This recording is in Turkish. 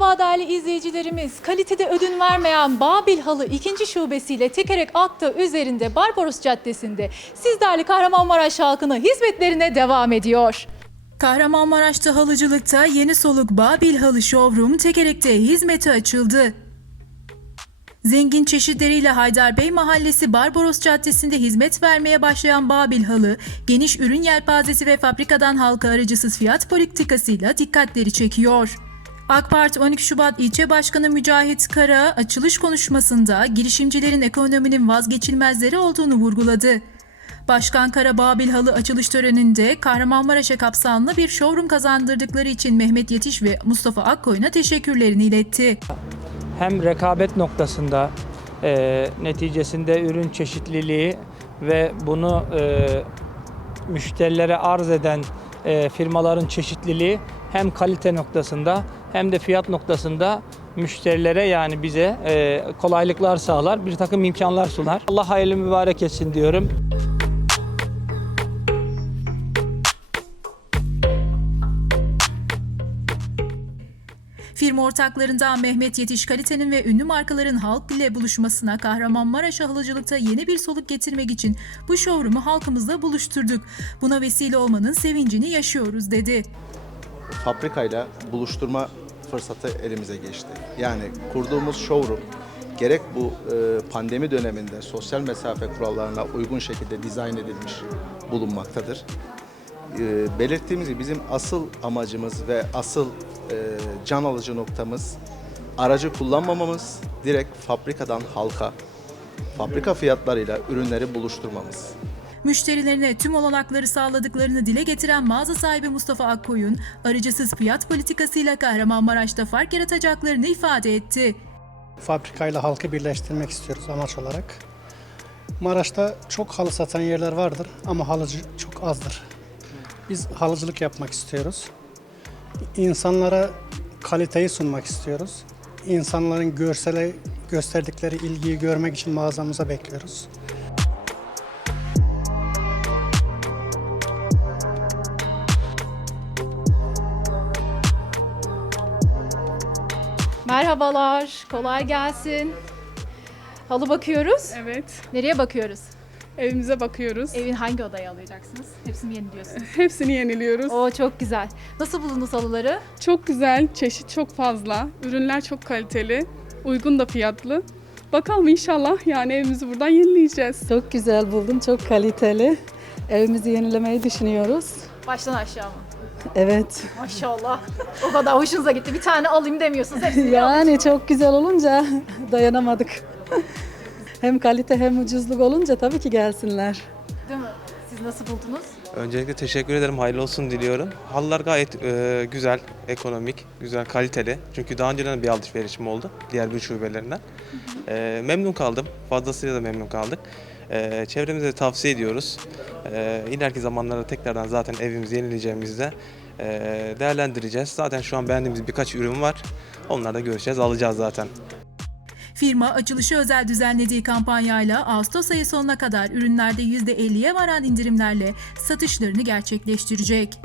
Merhaba değerli izleyicilerimiz. Kalitede ödün vermeyen Babil Halı 2. şubesiyle tekerek akta üzerinde Barbaros Caddesi'nde sizlerle Kahramanmaraş halkına hizmetlerine devam ediyor. Kahramanmaraş'ta halıcılıkta yeni soluk Babil Halı Showroom tekerekte hizmete açıldı. Zengin çeşitleriyle Haydarbey Mahallesi Barbaros Caddesi'nde hizmet vermeye başlayan Babil Halı, geniş ürün yelpazesi ve fabrikadan halka aracısız fiyat politikasıyla dikkatleri çekiyor. AK Parti 12 Şubat İlçe Başkanı Mücahit Kara açılış konuşmasında girişimcilerin ekonominin vazgeçilmezleri olduğunu vurguladı. Başkan Kara Babil Halı açılış töreninde Kahramanmaraş'a kapsamlı bir showroom kazandırdıkları için Mehmet Yetiş ve Mustafa Akkoyun'a teşekkürlerini iletti. hem rekabet noktasında e, neticesinde ürün çeşitliliği ve bunu e, müşterilere arz eden e, firmaların çeşitliliği hem kalite noktasında hem de fiyat noktasında müşterilere yani bize e, kolaylıklar sağlar, bir takım imkanlar sunar. Allah hayırlı mübarek etsin diyorum. Firma ortaklarından Mehmet Yetiş kalitenin ve ünlü markaların halk ile buluşmasına Kahramanmaraş halıcılıkta yeni bir soluk getirmek için bu showroom'u halkımızla buluşturduk. Buna vesile olmanın sevincini yaşıyoruz dedi. fabrikayla buluşturma fırsatı elimize geçti. Yani kurduğumuz showroom gerek bu e, pandemi döneminde sosyal mesafe kurallarına uygun şekilde dizayn edilmiş bulunmaktadır. E, belirttiğimiz gibi bizim asıl amacımız ve asıl e, can alıcı noktamız aracı kullanmamamız, direkt fabrikadan halka, fabrika fiyatlarıyla ürünleri buluşturmamız. Müşterilerine tüm olanakları sağladıklarını dile getiren mağaza sahibi Mustafa Akkoyun, aracısız fiyat politikasıyla Kahramanmaraş'ta fark yaratacaklarını ifade etti. fabrikayla halkı birleştirmek istiyoruz amaç olarak. Maraş'ta çok halı satan yerler vardır ama halıcı çok azdır. Biz halıcılık yapmak istiyoruz. İnsanlara kaliteyi sunmak istiyoruz. İnsanların görsele gösterdikleri ilgiyi görmek için mağazamıza bekliyoruz. Merhabalar, kolay gelsin. Halı bakıyoruz. Evet, Nereye bakıyoruz? evimize bakıyoruz. Evin hangi odayı alacaksınız? Hepsini yeniliyorsunuz. Hepsini yeniliyoruz. Oo çok güzel. Nasıl buldunuz halıları? Çok güzel, çeşit çok fazla. Ürünler çok kaliteli, uygun da fiyatlı. Bakalım inşallah yani evimizi buradan yenileyeceğiz. Çok güzel buldum, çok kaliteli. Evimizi yenilemeyi düşünüyoruz. Baştan aşağı mı? Evet. Maşallah. O kadar hoşunuza gitti. Bir tane alayım demiyorsunuz. Hepsini. Yani çok güzel olunca dayanamadık. hem kalite hem ucuzluk olunca tabii ki gelsinler. Değil mi? Siz nasıl buldunuz? Öncelikle teşekkür ederim. Hayırlı olsun diliyorum. Halılar gayet e, güzel, ekonomik, güzel, kaliteli. Çünkü daha önceden bir alışverişim oldu diğer bir şubelerinden. E, memnun kaldım. Fazlasıyla da memnun kaldık. E, çevremize tavsiye ediyoruz. E, zamanlarda tekrardan zaten evimizi yenileyeceğimizde e, değerlendireceğiz. Zaten şu an beğendiğimiz birkaç ürün var. Onları da göreceğiz, alacağız zaten. Firma açılışı özel düzenlediği kampanyayla Ağustos ayı sonuna kadar ürünlerde %50'ye varan indirimlerle satışlarını gerçekleştirecek.